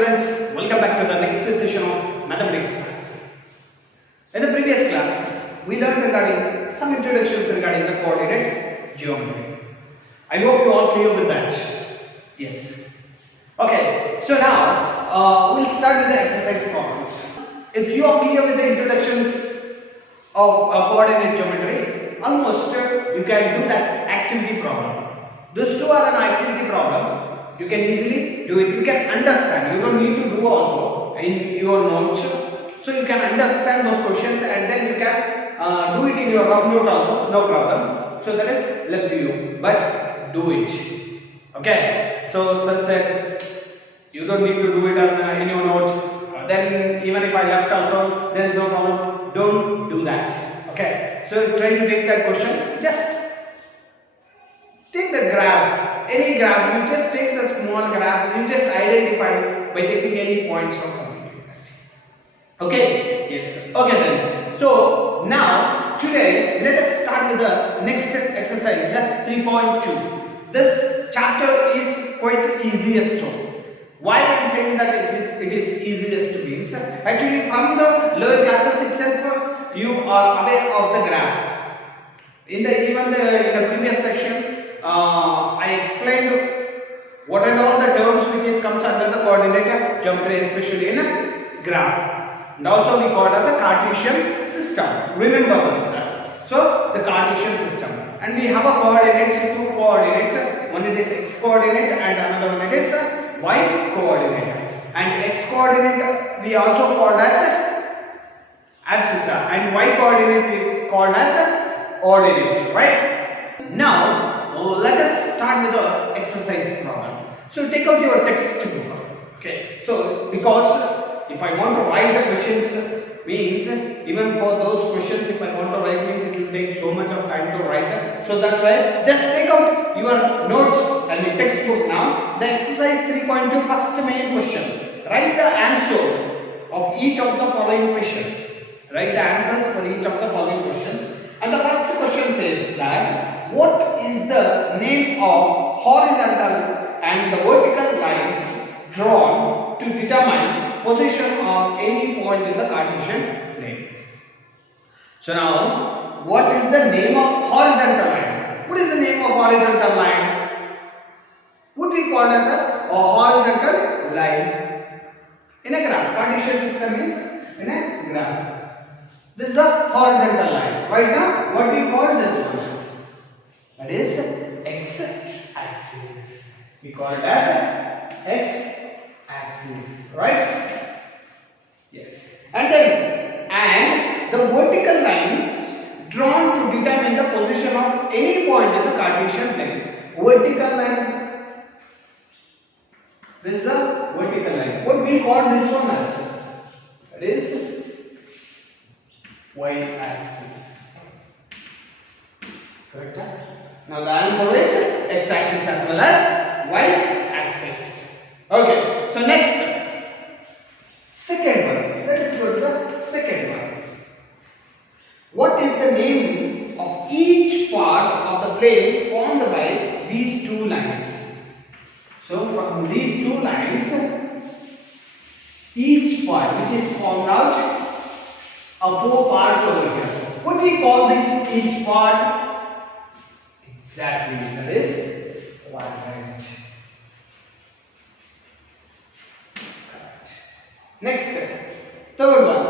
students, welcome back to the next session of mathematics class. In the previous class, we learned regarding some introductions regarding the coordinate geometry. I hope you all clear with that. Yes. Okay, so now we'll start with the exercise problems. If you are clear with the introductions of coordinate geometry, almost you can do that activity problem. Those two are an activity problem. You can easily do it. You can understand. You don't need to do also in your notes. So you can understand those questions and then you can do it in your rough note also. No problem. So that is left to you. But do it. Okay. So such that you don't need to do it in your notes. Then even if I left also, there is no problem. Don't do that. Okay. So try to take that question. Just take the graph, any graph, you just take the small graph, you just identify by taking any points or something like that. Okay? Yes. Okay then. So now, today, let us start with the next exercise, 3.2. This chapter is quite easiest one. Why I am saying that it is easiest to means, actually from the lower classes itself, you are aware of the graph. In the previous section, I explained what and all the terms which comes under the coordinate geometry, especially in a graph, and also we call it as a Cartesian system. Remember this. So the Cartesian system, and we have a coordinates, two coordinates. One it is x coordinate and another one it is y coordinate. And x coordinate we also called as axis, and y coordinate we called as ordinate. Right now. Let us start with the exercise problem. So take out your textbook. Okay. So because if I want to write the questions, means even for those questions, if I want to write, means it will take so much of time to write. So that's why just take out your notes and your textbook now. The exercise 3.2 first main question. Write the answer of each of the following questions. Write the answers for each of the following questions. And the first question says that what is the name of horizontal and the vertical lines drawn to determine position of any point in the Cartesian plane? So now, what is the name of horizontal line? What is the name of horizontal line? What we call as a horizontal line in a graph. Cartesian system means in a graph. This is the horizontal line. Right now, what we call this one is, that is x-axis. We call it as x-axis, right? Yes. And the vertical line drawn to determine the position of any point in the Cartesian plane. Vertical line. This is the vertical line. What we call this one as? That is y-axis. Correct? Now the answer is x-axis as well as y-axis. Okay. So next, second one. Let us go to the second one. What is the name of each part of the plane formed by these two lines? So from these two lines, each part which is formed out of four parts over here. What do we call this each part? Exactly, that is quadrant. Correct. Next, third one.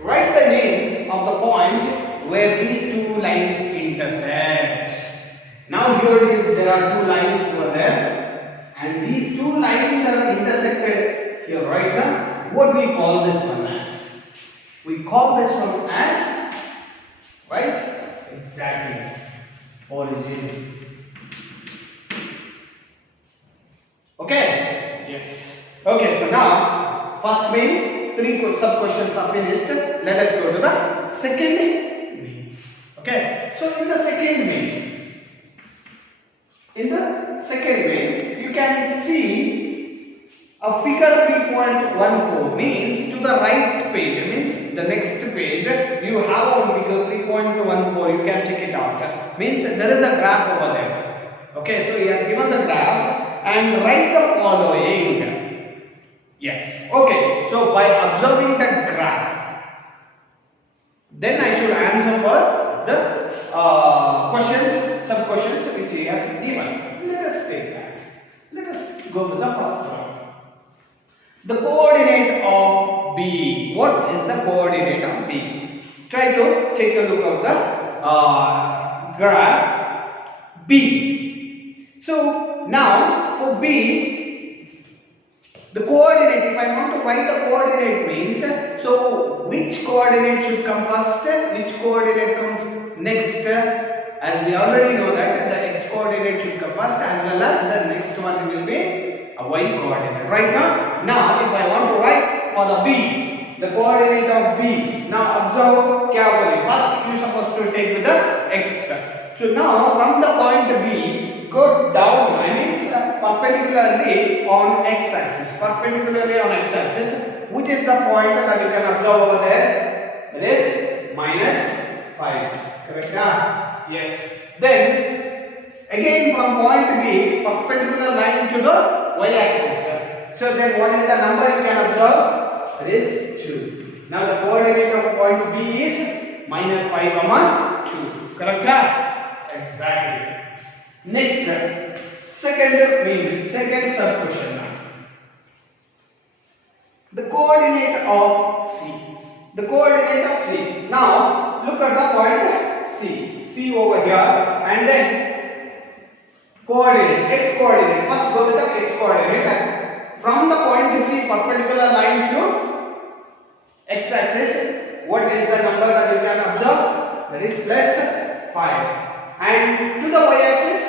Write the name of the point where these two lines intersect. Now here it is, there are two lines over there, and these two lines are intersected here right now. What we call this one as? We call this one as, right? Exactly, origin. Okay? Yes. Okay, so now, first main, three sub questions are finished. Let us go to the second main. Okay? So in the second main, you can see a figure 3.14 means to the right page, means the next page you have a figure 3.14, you can check it out. Means there is a graph over there. Okay, so he has given the graph and write the following. Yes. Okay, so by observing the graph, then I should answer for the questions, some questions which he has given. Let us take that. Let us go with the first one. The coordinate of B. What is the coordinate of B? Try to take a look at the graph B. So now for B, the coordinate, if I want to write the coordinate means, so which coordinate should come first, which coordinate comes next? As we already know that the x coordinate should come first as well as the next one will be a y coordinate. Right now if I want to write for the B, the coordinate of B, now observe carefully. First you are supposed to take with the x. So now from the point B, go down, I mean perpendicularly on x-axis. Perpendicularly on x-axis, which is the point that you can observe over there? That is -5. Correct? Yes. Then again from point B, perpendicular line to the y-axis. So then what is the number you can observe? That is 2. Now the coordinate of point B is -5, 2. Correct? Exactly. Next, second sub question now. The coordinate of C. The coordinate of C. Now look at the point C. C over here, and then coordinate, x coordinate. First go with the x coordinate. From the point C, perpendicular line to x axis, what is the number that you can observe? That is +5. And to the y axis,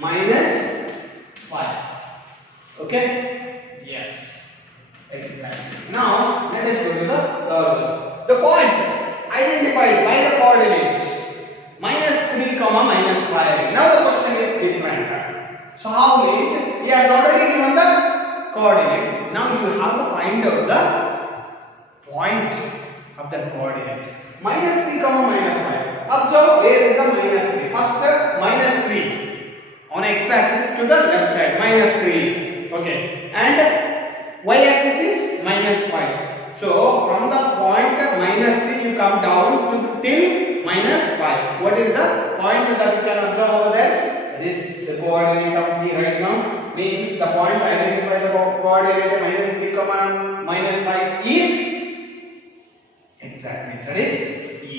-5. Okay? Yes. Exactly. Now let us go to the third one. The point identified by the coordinates -3, -5. Now the question is different. So how means he has already given the coordinate. Now you have to find out the point of the coordinate. -3, -5. Observe where is the -3. First -3 on x-axis to the left side, -3. Okay, and y-axis is -5. So from the point -3 you come down to till -5. What is the point that you can observe over there? That is the coordinate of B right now. Means the point identified the coordinate -3, -5 is exactly, that is E.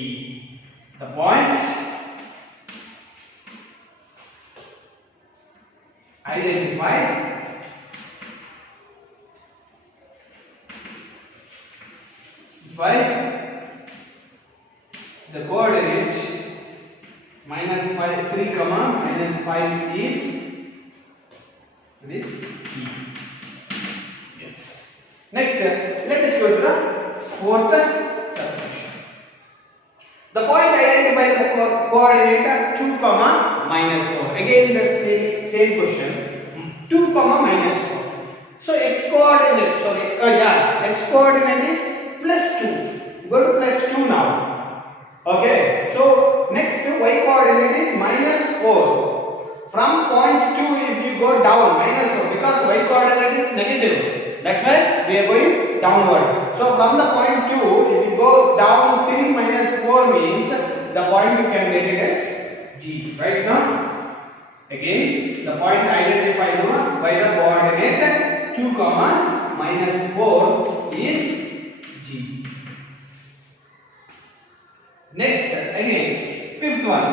The point identified by the coordinate -5, 3, -5 is this E. Yes. Next, let us go to the fourth subdivision. The point identified the coordinate 2, -4. Again the same question. 2, -4. So x coordinate, x coordinate is +2. Go to +2 now. Okay. So next y coordinate is -4. From point 2 if you go down -4 because y coordinate is negative. That's why we are going downward. So from the point 2 if you go down till -4 means the point you can get it as G. Right now? Again the point identified by the coordinate 2, -4 is G. Next, again, fifth one.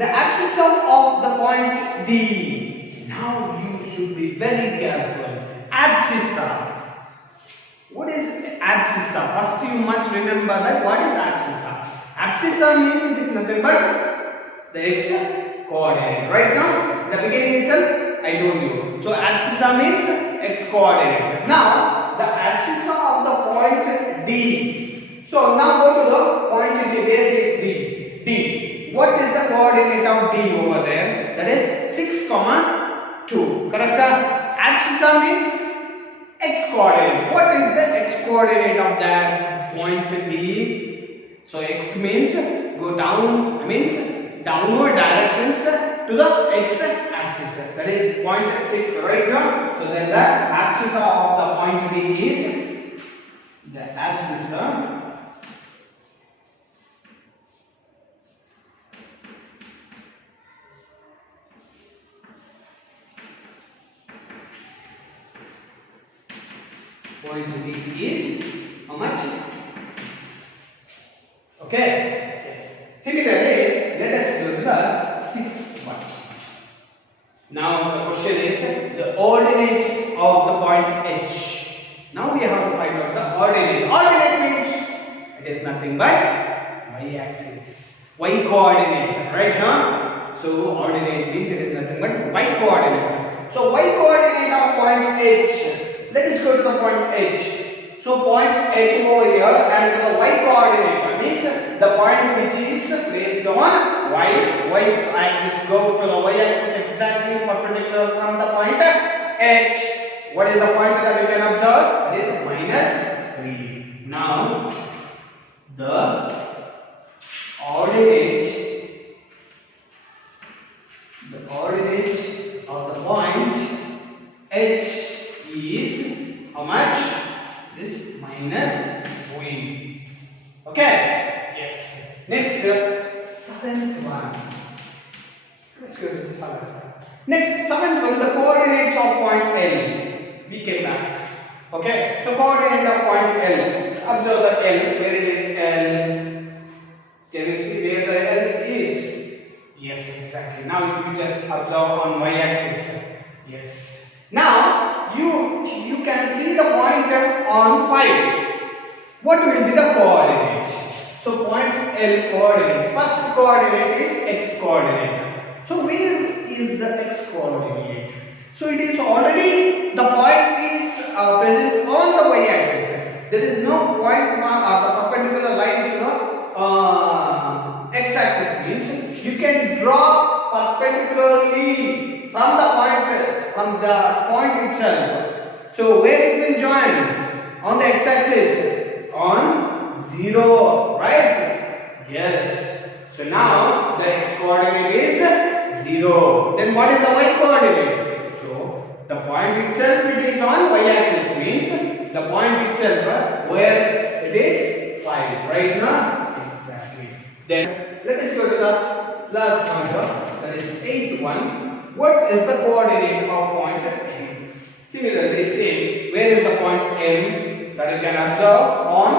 The axis of the point D. Now you should be very careful. Abscissa. What is abscissa? First you must remember that what is abscissa. Abscissa means it is nothing but the x coordinate. Right now, in the beginning itself, I told you. So abscissa means x coordinate. Now, the abscissa of the point D. So now go to the point D, where it is D. D. What is the coordinate of D over there? That is 6, 2. Correct? Abscissa means x coordinate. What is the x coordinate of that point D? So x means go down, means downward directions to the x-axis. That is point 6 right now. So then the axis of the point D is the axis point D is how much? 6. Okay. Yes. Similarly, let us go to the sixth one. Now the question is the ordinate of the point H. Now we have to find out the ordinate. Ordinate means it is nothing but y-axis, y coordinate. Right now, so ordinate means it is nothing but y coordinate. So y coordinate of point H. Let us go to the point H. So point H over here and the y coordinate means the point which is placed on y axis. Go to the y axis exactly perpendicular from the point H. What is the point that we can observe? It is minus 3. Now the ordinate of the point H is how much? Is minus 3. Okay? Yes. Next, seventh one. Let's go to the seventh one. Next, seventh one, the coordinates of point L. We came back. Okay? So, coordinate of point L. Observe the L. Where it is L? Can you see where the L is? Yes, exactly. Now, you just observe on y-axis. Yes. Now, you can see the point on 5. What will be the coordinates? So point L coordinates. First coordinate is x coordinate. So where is the x coordinate? So it is already the point is present on the y axis. There is no point the perpendicular line to the x axis means you can draw perpendicularly from the point itself. So where it will join? On the x-axis? On 0, right? Yes. So now the x coordinate is 0. Then what is the y coordinate? So the point itself it is on y-axis means the point itself where it is 5. Right now? Exactly. Then let us go to the last one, that is 8th one. What is the coordinate of point M? Similarly, same. Where is the point M that you can observe on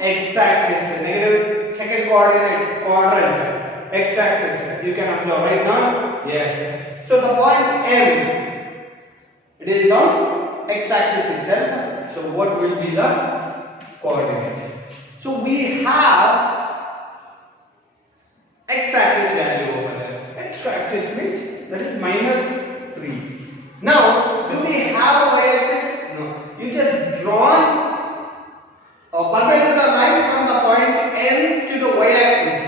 x-axis? Negative second quadrant. X-axis. You can observe right now. Yes. So the point M, it is on x-axis itself. So what will be the coordinate? So we have x-axis value over there. X-axis means that is minus 3. Now, do we have a y-axis? No. You just drawn a perpendicular line from the point M to the y-axis.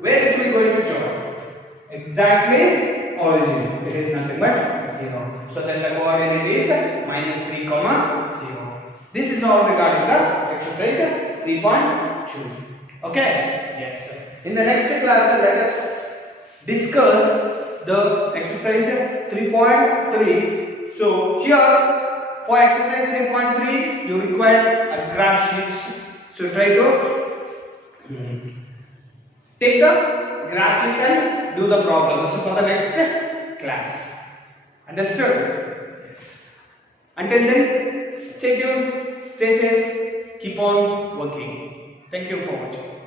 Where it will going to join? Exactly origin. It is nothing but 0. So then the coordinate is minus 3, 0. This is all regarding the exercise 3.2. Okay? Yes. In the next class, let us discuss the exercise 3.3. So here for exercise 3.3 you require a graph sheet. So try to take the graph sheet and do the problem. So for the next class. Understood? Yes. Until then, stay tuned, stay safe, keep on working. Thank you for watching.